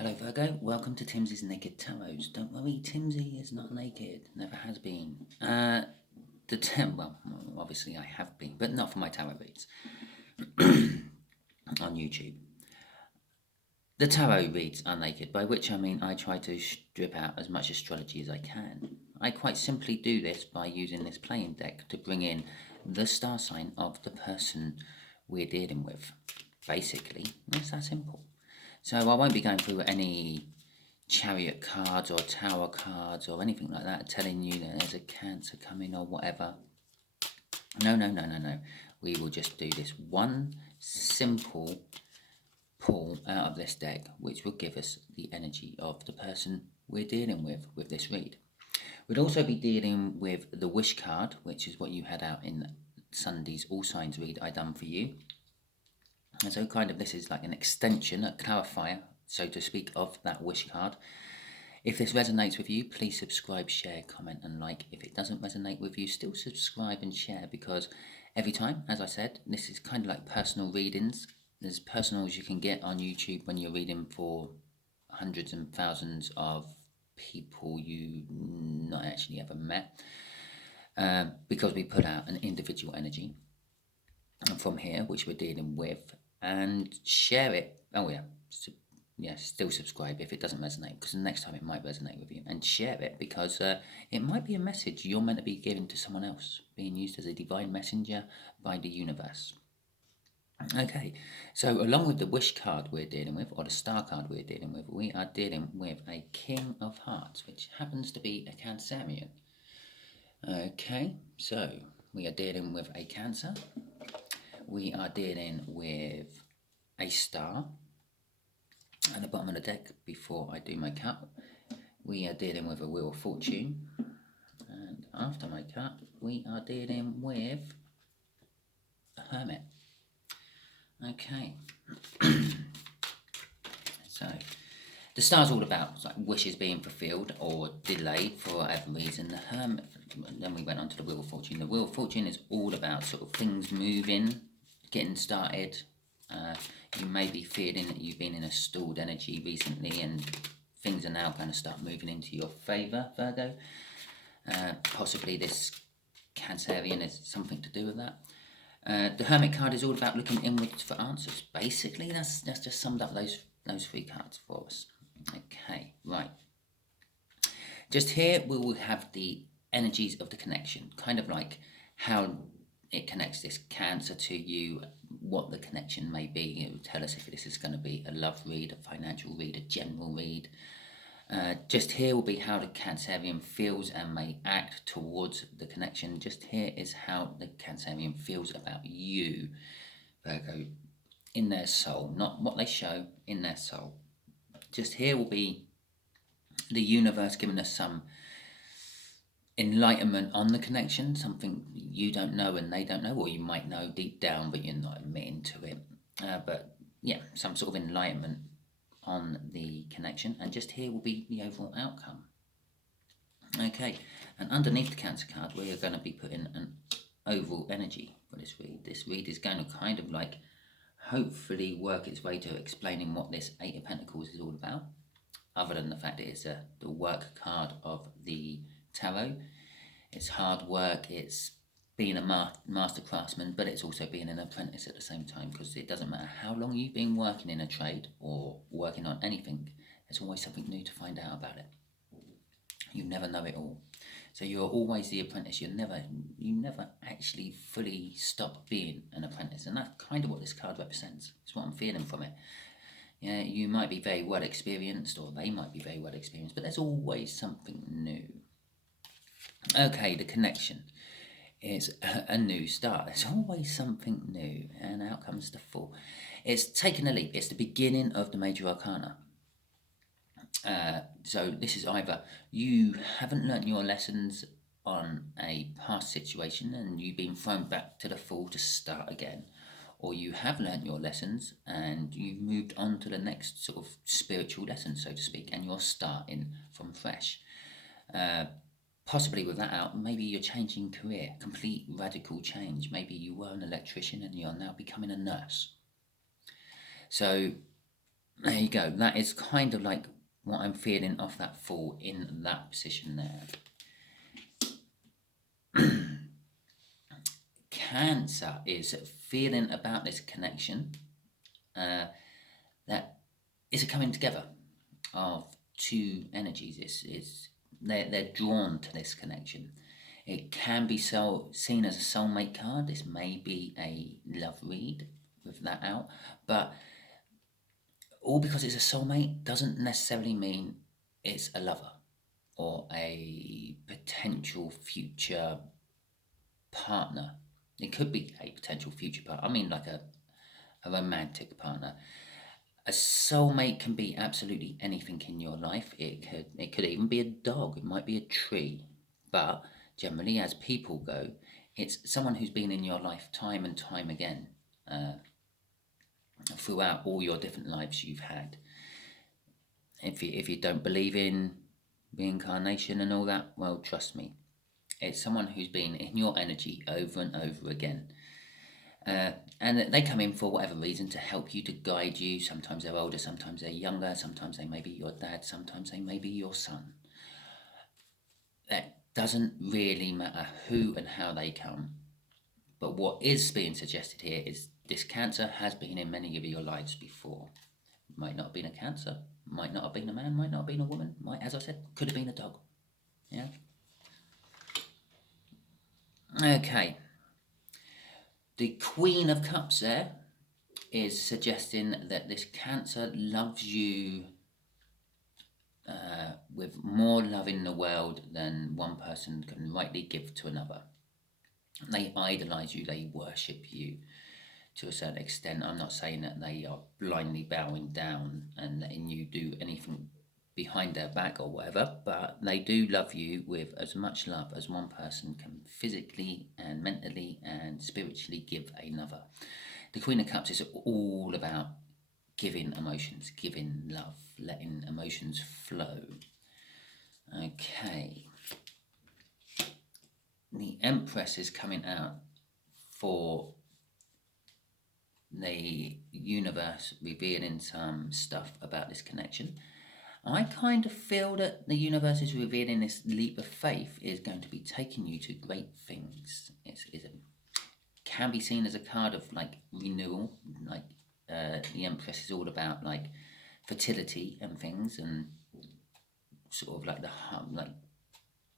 Hello Virgo, welcome to Timsy's Naked Tarot. Don't worry, Timsy is not naked, never has been. Well, obviously I have been, but not for my tarot reads on YouTube. The tarot reads are naked, by which I mean I try to strip out as much astrology as I can. I quite simply do this by using this playing deck to bring in the star sign of the person we're dealing with. Basically, it's that simple. So I won't be going through any chariot cards or tower cards or anything like that telling you that there's a Cancer coming or whatever. No. We will just do this one simple pull out of this deck, which will give us the energy of the person we're dealing with this read. We'd also be dealing with the wish card, which is what you had out in Sunday's All Signs read I done for you. And so kind of this is like an extension, a clarifier, so to speak, of that wish card. If this resonates with you, please subscribe, share, comment and like. If it doesn't resonate with you, still subscribe and share, because every time, as I said, this is kind of like personal readings. As personal as you can get on YouTube when you're reading for hundreds and thousands of people you not actually ever met, because we put out an individual energy from here, which we're dealing with, and share it. Oh yeah, still subscribe if it doesn't resonate, because the next time it might resonate with you, and share it because it might be a message you're meant to be giving to someone else, being used as a divine messenger by the universe. Okay, so along with the wish card we're dealing with, or the star card we're dealing with, we are dealing with a King of Hearts, which happens to be a Cancerian. Okay, so we are dealing with a Cancer. We are dealing with a star. At the bottom of the deck, before I do my cut, we are dealing with a Wheel of Fortune. And after my cut, we are dealing with a Hermit. Okay. So, the star's all about like wishes being fulfilled or delayed for whatever reason. The Hermit, then we went on to the Wheel of Fortune. The Wheel of Fortune is all about sort of things moving, getting started. You may be feeling that you've been in a stalled energy recently and things are now going to start moving into your favour, Virgo. Possibly this Cancerian is something to do with that. The Hermit card is all about looking inwards for answers. Basically, that's just summed up those three cards for us. Okay, right. Just here we will have the energies of the connection, kind of like how it connects this Cancer to you, what the connection may be. It will tell us if this is going to be a love read, a financial read, a general read. Just here will be how the Cancerian feels and may act towards the connection. Just here is how the Cancerian feels about you, Virgo, in their soul, not what they show, in their soul. Just here will be the universe giving us some enlightenment on the connection, something you don't know and they don't know, or you might know deep down but you're not admitting to it. But yeah, some sort of enlightenment on the connection, and just here will be the overall outcome. Okay, and underneath the Cancer card we are going to be putting an overall energy for this read. This read is going to kind of like hopefully work its way to explaining what this Eight of Pentacles is all about, other than the fact that it's the work card of the tarot. It's hard work, it's being a master craftsman, but it's also being an apprentice at the same time, because it doesn't matter how long you've been working in a trade or working on anything, there's always something new to find out about it. You never know it all. So you're always the apprentice. You never actually fully stop being an apprentice, and that's kind of what this card represents. It's what I'm feeling from it. Yeah, you might be very well experienced, or they might be very well experienced, but there's always something new. Okay, the connection is a new start. There's always something new, and out comes the Fool. It's taking a leap. It's the beginning of the major arcana. So this is either you haven't learnt your lessons on a past situation and you've been thrown back to the Fool to start again, or you have learnt your lessons and you've moved on to the next sort of spiritual lesson, so to speak, and you're starting from fresh. Possibly with that out, maybe you're changing career, complete radical change. Maybe you were an electrician and you're now becoming a nurse. So There you go. That is kind of like what I'm feeling off that Fool in that position there. Cancer is feeling about this connection that is a coming together of two energies. They're drawn to this connection. It can be seen as a soulmate card. This may be a love read with that out, but all because it's a soulmate doesn't necessarily mean it's a lover or a potential future partner. It could be a potential future partner. I mean, like a romantic partner. A soulmate can be absolutely anything in your life. It could even be a dog. It might be a tree. But generally, as people go, it's someone who's been in your life time and time again throughout all your different lives you've had. If you don't believe in reincarnation and all that, well, trust me, it's someone who's been in your energy over and over again. And they come in for whatever reason to help you, to guide you. Sometimes they're older, sometimes they're younger, sometimes they may be your dad, sometimes they may be your son. That doesn't really matter who and how they come. But what is being suggested here is this Cancer has been in many of your lives before. Might not have been a Cancer, might not have been a man, might not have been a woman, might, as I said, could have been a dog. Yeah? Okay. The Queen of Cups there is suggesting that this Cancer loves you with more love in the world than one person can rightly give to another. They idolize you, they worship you to a certain extent. I'm not saying that they are blindly bowing down and letting you do anything behind their back or whatever, but they do love you with as much love as one person can physically and mentally and spiritually give another. The Queen of Cups is all about giving emotions, giving love, letting emotions flow. Okay. The Empress is coming out for the universe revealing some stuff about this connection. I kind of feel that the universe is revealing this leap of faith is going to be taking you to great things. It can be seen as a card of like renewal, like the Empress is all about like fertility and things, and sort of like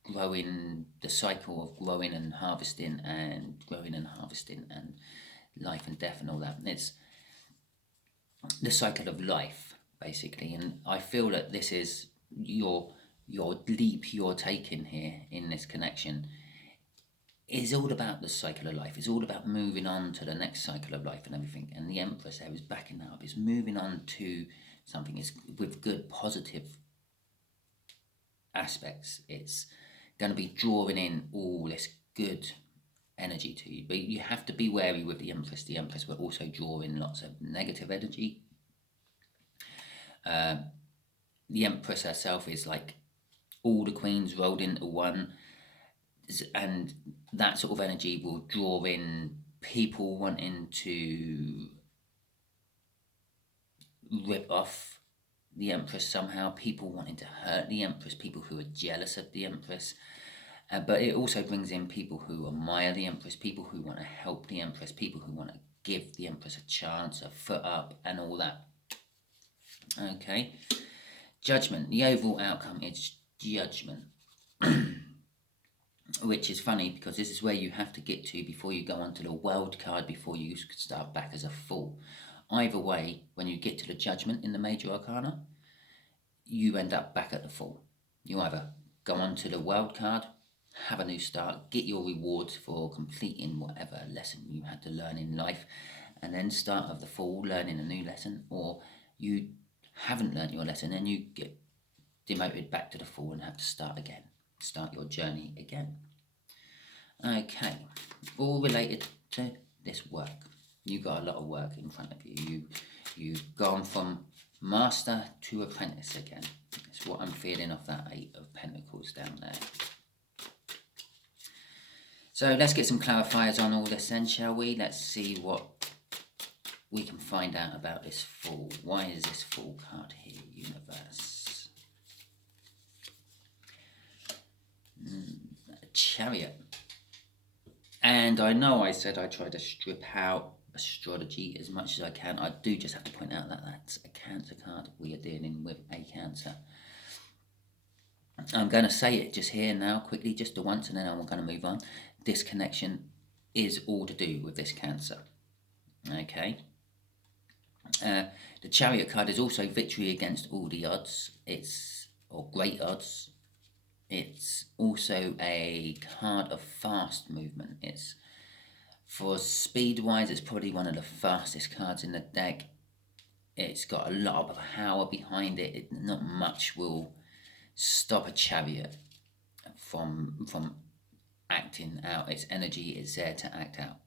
growing, the cycle of growing and harvesting and growing and harvesting and life and death and all that. It's the cycle of life basically, and I feel that this is your leap you're taking here in this connection is all about the cycle of life. It's all about moving on to the next cycle of life and everything. And the Empress there is backing that up. It's moving on to something is with good, positive aspects. It's going to be drawing in all this good energy to you. But you have to be wary with the Empress. The Empress will also draw in lots of negative energy. The Empress herself is like all the queens rolled into one, and that sort of energy will draw in people wanting to rip off the Empress somehow, people wanting to hurt the Empress, people who are jealous of the Empress. But it also brings in people who admire the Empress, people who want to help the Empress, people who want to give the Empress a chance, a foot up, and all that. Okay. Judgment. The overall outcome is Judgment. Which is funny because this is where you have to get to before you go on to the World card, before you start back as a Fool. Either way, when you get to the Judgment in the Major Arcana, you end up back at the Fool. You either go on to the World card, have a new start, get your rewards for completing whatever lesson you had to learn in life, and then start of the Fool learning a new lesson, or you haven't learned your lesson and you get demoted back to the Fool and have to start again. Start your journey again. Okay, all related to this work. You've got a lot of work in front of you. You've gone from master to apprentice again. That's what I'm feeling off that 8 of Pentacles down there. So let's get some clarifiers on all this then, shall we? Let's see what we can find out about this Fool. Why is this Fool card here, universe? Chariot. And I know I said I try to strip out astrology as much as I can. I do just have to point out that that's a Cancer card. We are dealing with a Cancer. I'm going to say it just here now, quickly, just the once, and then I'm going to move on. This connection is all to do with this Cancer. Okay. The Chariot card is also victory against all the odds. Or great odds. It's also a card of fast movement. It's, for speed-wise, it's probably one of the fastest cards in the deck. It's got a lot of power behind it. Not much will stop a Chariot from acting out. Its energy is there to act out.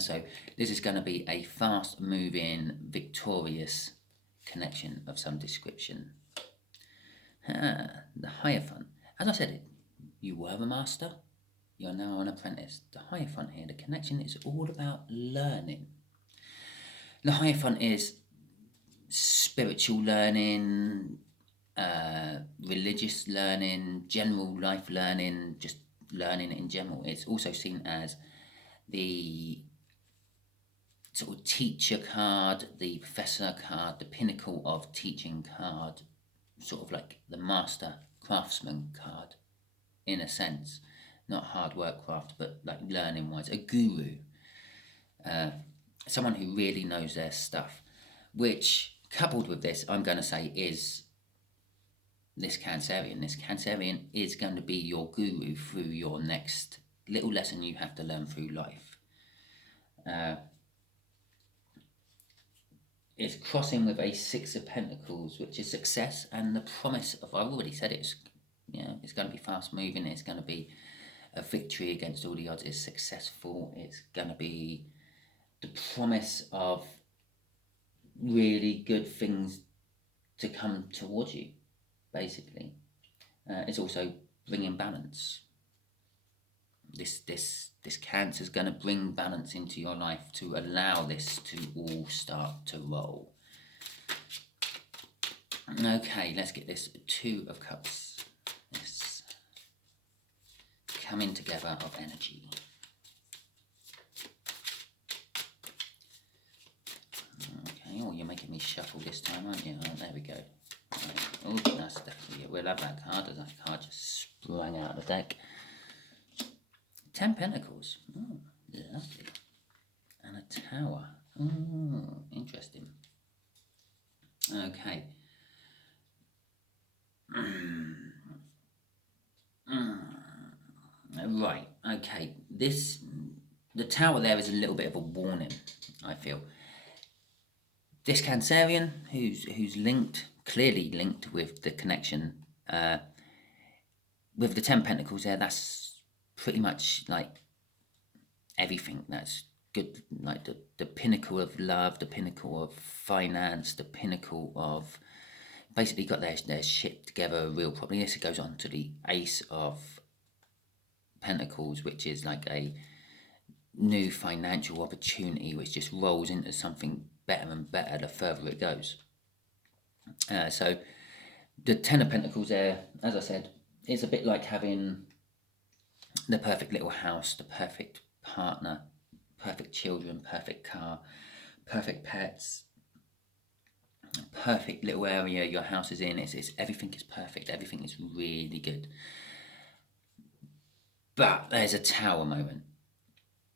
So this is going to be a fast-moving, victorious connection of some description. The Hierophant. As I said, you were a master, you're now an apprentice. The Hierophant here, the connection is all about learning. The Hierophant is spiritual learning, religious learning, general life learning, just learning in general. It's also seen as the sort of teacher card, the professor card, the pinnacle of teaching card, sort of like the master craftsman card, in a sense. Not hard work craft, but like learning wise, a guru, someone who really knows their stuff, which coupled with this, I'm going to say, is this Cancerian. This Cancerian is going to be your guru through your next little lesson you have to learn through life. It's crossing with a Six of Pentacles, which is success and the promise of, I've already said it's going to be fast moving, it's going to be a victory against all the odds, it's successful, it's going to be the promise of really good things to come towards you, basically. It's also bringing balance. This Cancer is going to bring balance into your life to allow this to all start to roll. Okay, let's get this Two of Cups. This coming together of energy. Okay, oh, you're making me shuffle this time, aren't you? Oh, there we go. Oh, that's definitely it. We'll have that card, as that card just sprang out of the deck. 10 Pentacles. Oh, lovely. And a Tower. Oh, interesting. Okay. Right, okay. The Tower there is a little bit of a warning, I feel. This Cancerian, who's linked, clearly linked with the connection, with the 10 Pentacles there, that's pretty much like everything that's good, like the pinnacle of love, the pinnacle of finance, the pinnacle of basically got their shit together real properly. This goes on to the Ace of Pentacles, which is like a new financial opportunity which just rolls into something better and better the further it goes. So the 10 of Pentacles there, as I said, is a bit like having the perfect little house, the perfect partner, perfect children, perfect car, perfect pets, perfect little area your house is in. It's everything is perfect. Everything is really good. But there's a Tower moment.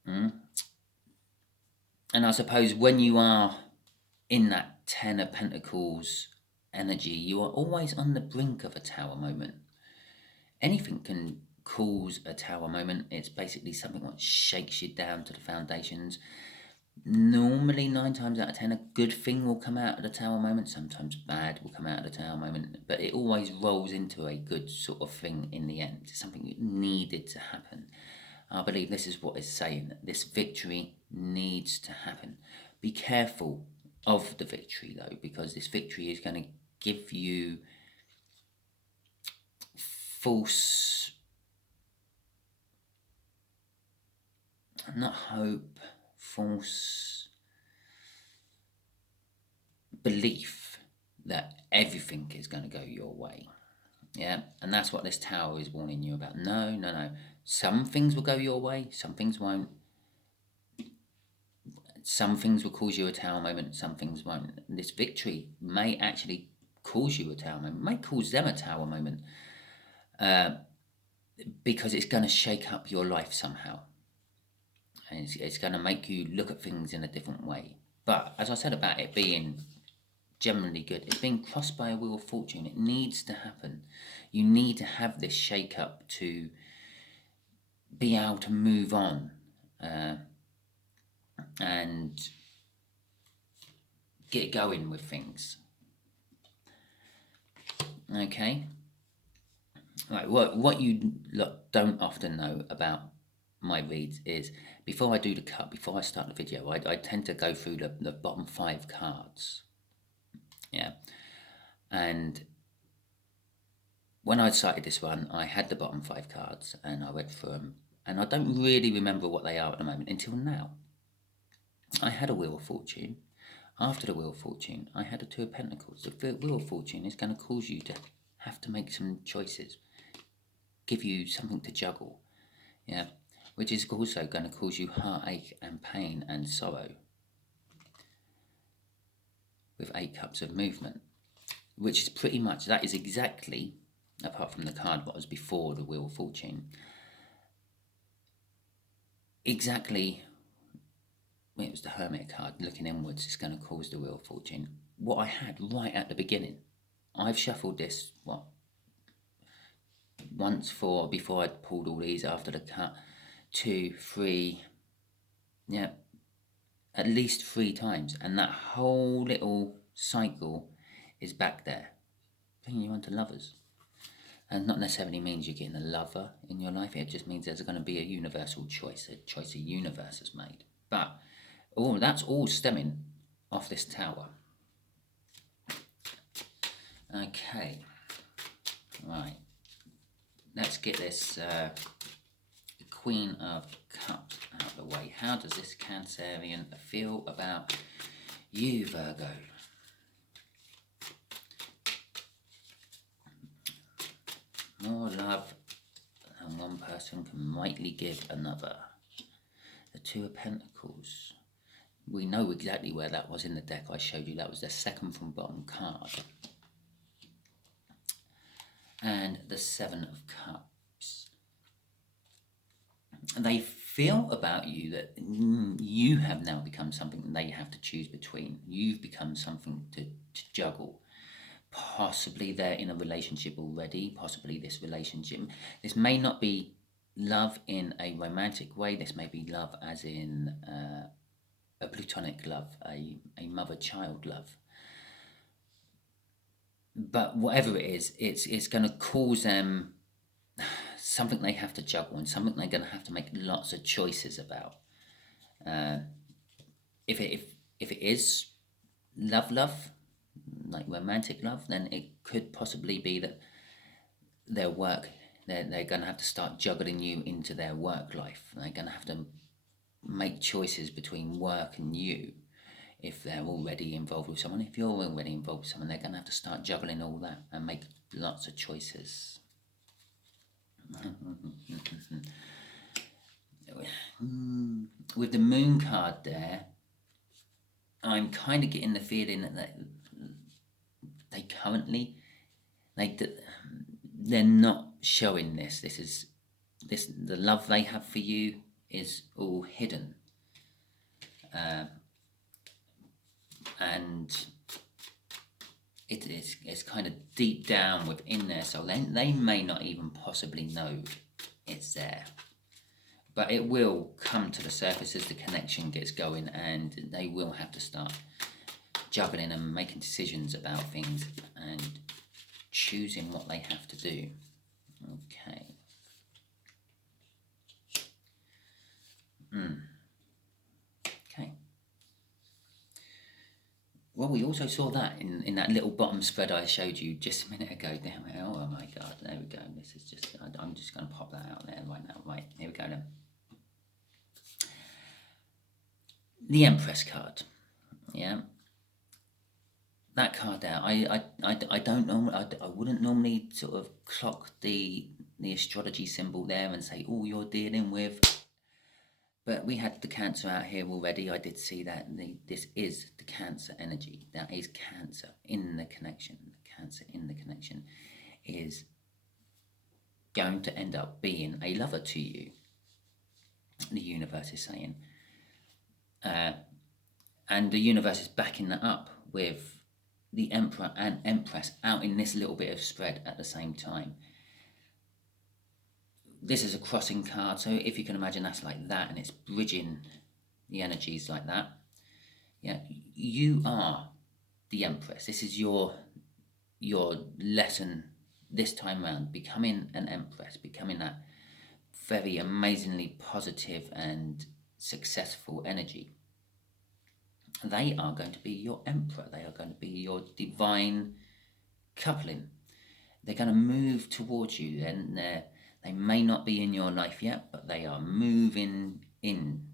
And I suppose when you are in that 10 of Pentacles energy, you are always on the brink of a Tower moment. Anything can cause a Tower moment. It's basically something that shakes you down to the foundations. Normally 9 times out of 10 a good thing will come out of the Tower moment, sometimes bad will come out of the Tower moment, but it always rolls into a good sort of thing in the end. It's something that needed to happen. I believe this is what it's saying, that this victory needs to happen. Be careful of the victory though, because this victory is going to give you false, not hope, false belief that everything is going to go your way. Yeah, and that's what this tower is warning you about. No, no, no. Some things will go your way, some things won't. Some things will cause you a tower moment, some things won't. This victory may actually cause you a tower moment, may cause them a tower moment, because it's going to shake up your life somehow. And it's going to make you look at things in a different way. But as I said about it being generally good, it's being crossed by a wheel of fortune. It needs to happen. You need to have this shake up to be able to move on and get going with things. Okay? Right, what you don't often know about my reads is, before I do the cut, before I start the video, I tend to go through the bottom 5 cards. Yeah. And when I started this one, I had the bottom 5 cards and I went through them, and I don't really remember what they are at the moment until now. I had a Wheel of Fortune. After the Wheel of Fortune, I had a Two of Pentacles. The Wheel of Fortune is going to cause you to have to make some choices, give you something to juggle, yeah, which is also going to cause you heartache and pain and sorrow, with 8 Cups of Movement, which is pretty much, that is exactly, apart from the card what was before the Wheel of Fortune, exactly, it was the Hermit card, looking inwards is going to cause the Wheel of Fortune. What I had right at the beginning, I've shuffled this, once before I'd pulled all these after the cut, 2, 3, yeah, at least 3 times, and that whole little cycle is back there, bringing you onto lovers. And not necessarily means you're getting a lover in your life, it just means there's going to be a universal choice, a choice the universe has made. But that's all stemming off this tower. Okay, right, let's get this Queen of Cups out of the way. How does this Cancerian feel about you, Virgo? More love than one person can rightly give another. The Two of Pentacles. We know exactly where that was in the deck. I showed you that was the second from bottom card. And the Seven of Cups. They feel about you that you have now become something that they have to choose between. You've become something to juggle. Possibly they're in a relationship already. Possibly this may not be love in a romantic way. This may be love as in a platonic love, a mother-child love. But whatever it is, it's going to cause them something they have to juggle, and something they're going to have to make lots of choices about. If it is love, like romantic love, then it could possibly be that their work, they're going to have to start juggling you into their work life. They're going to have to make choices between work and you. If they're already involved with someone, if you're already involved with someone, they're going to have to start juggling all that and make lots of choices. With the Moon card there, I'm kind of getting the feeling that they currently, they're not showing this. The love they have for you is all hidden. And it's kind of deep down within there, so they may not even possibly know it's there. But it will come to the surface as the connection gets going, and they will have to start juggling and making decisions about things and choosing what they have to do. Okay. Okay. Well, we also saw that in that little bottom spread I showed you just a minute ago. There, oh my God, there we go. This is just, I'm just going to pop that out there right now. Right, here we go then. The Empress card, yeah. that card there, I don't normally, I wouldn't normally sort of clock the astrology symbol there and say, oh, you're dealing with, but we had the Cancer out here already. I did see that. This is the Cancer energy. That is Cancer in the connection. Cancer in the connection is going to end up being a lover to you. The universe is saying. And the universe is backing that up with the Emperor and Empress out in this little bit of spread at the same time. This is a crossing card, so if you can imagine, that's like that, and it's bridging the energies like that. Yeah, you are the Empress. This is your lesson this time round, becoming an Empress, becoming that very amazingly positive and successful energy. They are going to be your Emperor. They are going to be your divine coupling. They're going to move towards you, and they may not be in your life yet, but they are moving in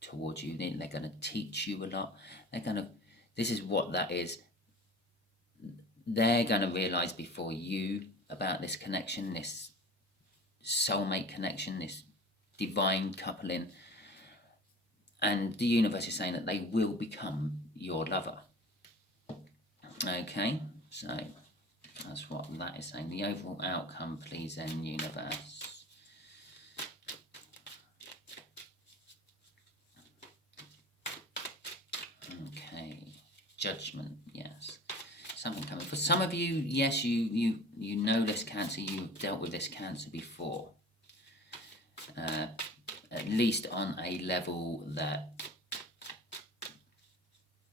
towards you. They're going to teach you a lot. This is what that is. They're going to realize before you about this connection, this soulmate connection, this divine coupling. And the universe is saying that they will become your lover. Okay, so that's what that is saying. The overall outcome, please, then, universe. Okay, judgment, yes. Something coming. For some of you, yes, you know this Cancer. You've dealt with this Cancer before. At least on a level that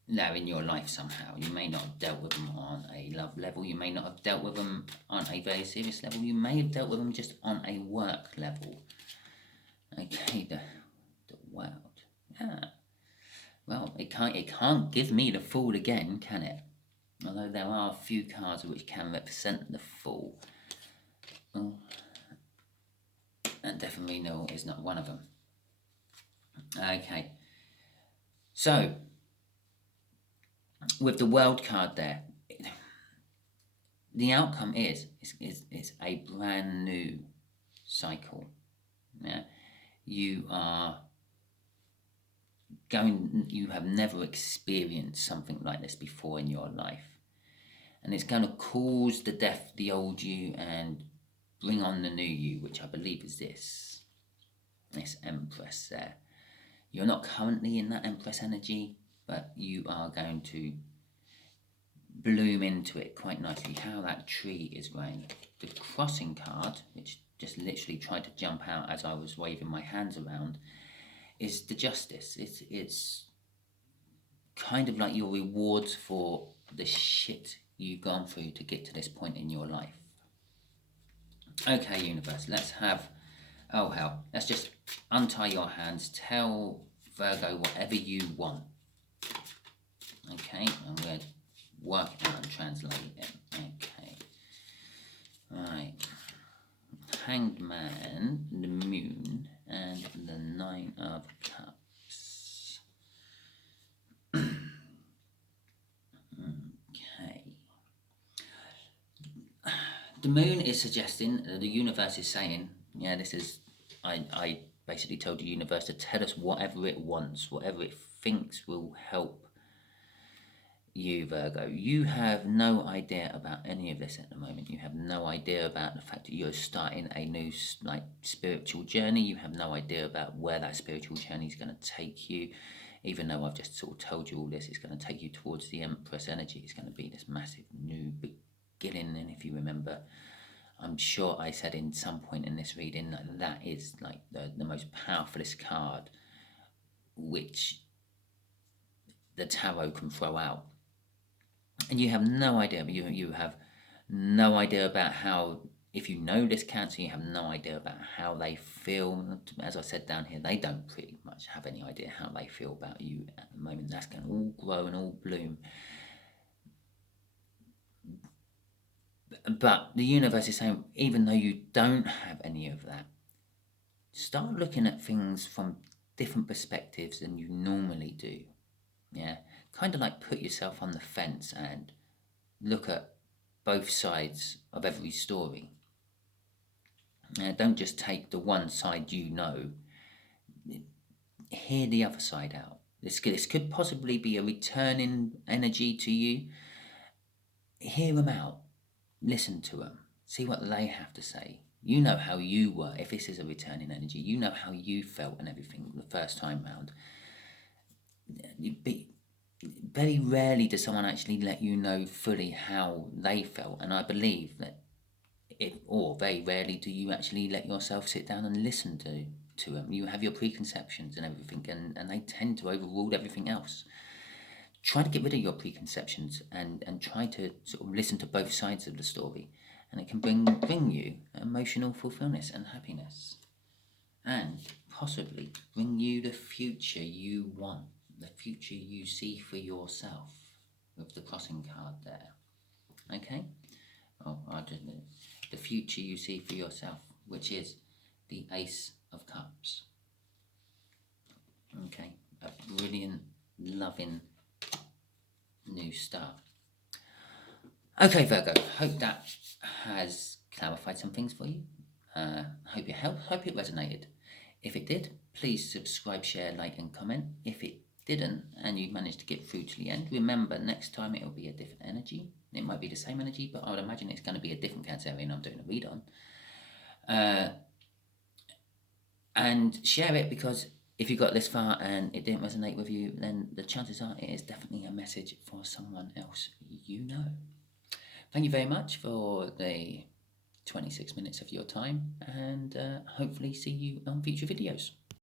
they're in your life somehow. You may not have dealt with them on a love level. You may not have dealt with them on a very serious level. You may have dealt with them just on a work level. Okay, the world. Yeah. Well, it can't give me the Fool again, can it? Although there are a few cards which can represent the Fool. Well, and definitely no is not one of them. Okay, so with the World card there, the outcome is a brand new cycle. Yeah, you have never experienced something like this before in your life, and it's going to cause the death of the old you and bring on the new you, which I believe is this Empress there. You're not currently in that Empress energy, but you are going to bloom into it quite nicely. How that tree is growing. The crossing card, which just literally tried to jump out as I was waving my hands around, is the Justice. It's kind of like your rewards for the shit you've gone through to get to this point in your life. Okay, universe, let's have, oh hell, let's just untie your hands, tell Virgo whatever you want. Okay, and we're working out and translating it. Okay, right, Hanged Man, the Moon, and the Nine of Cups. Okay. The Moon is suggesting, the universe is saying, yeah, this is, I basically told the universe to tell us whatever it wants, whatever it thinks will help you, Virgo. You have no idea about any of this at the moment. You have no idea about the fact that you're starting a new spiritual journey. You have no idea about where that spiritual journey is going to take you. Even though I've just sort of told you all this, it's going to take you towards the Empress energy. It's going to be this massive new beginning. And if you remember, I'm sure I said in some point in this reading that is like the most powerfulest card which the tarot can throw out. And you have no idea, you have no idea about how, if you know this Cancer, you have no idea about how they feel. As I said down here, they don't pretty much have any idea how they feel about you at the moment. That's going to all grow and all bloom. But the universe is saying, even though you don't have any of that, start looking at things from different perspectives than you normally do. Yeah, kind of like put yourself on the fence and look at both sides of every story. Don't just take the one side you know. Hear the other side out. This could possibly be a returning energy to you. Hear them out. Listen to them. See what they have to say. You know how you were. If this is a returning energy, you know how you felt and everything the first time round. Very rarely does someone actually let you know fully how they felt, and I believe that very rarely do you actually let yourself sit down and listen to them. You have your preconceptions and everything, and they tend to overrule everything else. Try to get rid of your preconceptions and try to sort of listen to both sides of the story, and it can bring you emotional fulfillment and happiness, and possibly bring you the future you want, the future you see for yourself, with the crossing card there. Okay? Oh, I just the future you see for yourself, which is the Ace of Cups. Okay, a brilliant, loving new start. Okay, Virgo, hope that has clarified some things for you. Hope it helped, hope it resonated. If it did, please subscribe, share, like and comment. If it didn't and you managed to get through to the end, remember next time it will be a different energy. It might be the same energy, but I would imagine it's going to be a different Cancerian I'm doing a read on. And share it, because if you got this far and it didn't resonate with you, then the chances are it is definitely a message for someone else you know. Thank you very much for the 26 minutes of your time, and hopefully see you on future videos.